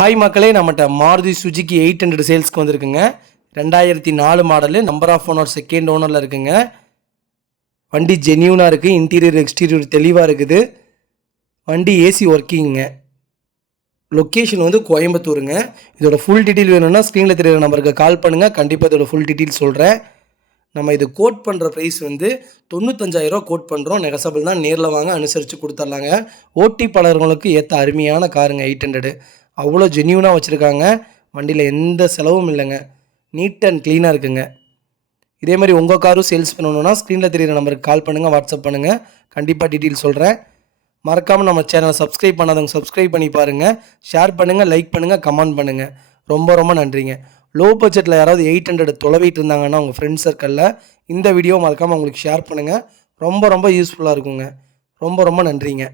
Hi மக்களே, நம்மகிட்ட மாருதி சுஜுக்கி 800 சேல்ஸ்க்கு வந்திருக்குங்க. 2004 model, number of owner second ஓனரில் இருக்குங்க. வண்டி ஜென்யூனாக இருக்குது. இன்டீரியர் எக்ஸ்டீரியர் தெளிவாக இருக்குது. வண்டி ஏசி ஒர்க்கிங்க. லொக்கேஷன் வந்து கோயம்புத்தூருங்க. இதோட ஃபுல் டீட்டெயில் வேணும்னா ஸ்க்ரீனில் தெரியுற நம்பருக்கு கால் பண்ணுங்கள். கண்டிப்பாக இதோட ஃபுல் டீட்டெயில் சொல்கிறேன். நம்ம இது கோட் பண்ணுற ப்ரைஸ் வந்து 95,000 கோட் பண்ணுறோம். நெகசபிள் தான். நேரில் வாங்க, அனுசரித்து கொடுத்துர்லாங்க. ஓட்டி பலர்களுக்கு ஏற்ற அருமையான காருங்க 800. அவ்வளோ ஜென்யூனாக வச்சுருக்காங்க. வண்டியில் எந்த செலவும் இல்லைங்க. நீட் அண்ட் க்ளீனாக இருக்குங்க. இதே மாதிரி உங்கள் காரும் சேல்ஸ் பண்ணணுன்னா ஸ்க்ரீனில் தெரியுற நம்பருக்கு கால் பண்ணுங்கள், வாட்ஸ்அப் பண்ணுங்கள். கண்டிப்பாக டீட்டெயில் சொல்கிறேன். மறக்காமல் நம்ம சேனலை சப்ஸ்கிரைப் பண்ணாதவங்க சப்ஸ்கிரைப் பண்ணி பாருங்கள். ஷேர் பண்ணுங்கள், லைக் பண்ணுங்கள், கமெண்ட் பண்ணுங்கள். ரொம்ப ரொம்ப நன்றிங்க. லோ பட்ஜெட்டில் யாராவது 800 தொலைவிட்டு இருந்தாங்கன்னா உங்கள் ஃப்ரெண்ட்ஸ் சர்க்கிளில் இந்த வீடியோ மறக்காமல் உங்களுக்கு ஷேர் பண்ணுங்கள். ரொம்ப ரொம்ப யூஸ்ஃபுல்லாக இருக்குங்க. ரொம்ப ரொம்ப நன்றிங்க.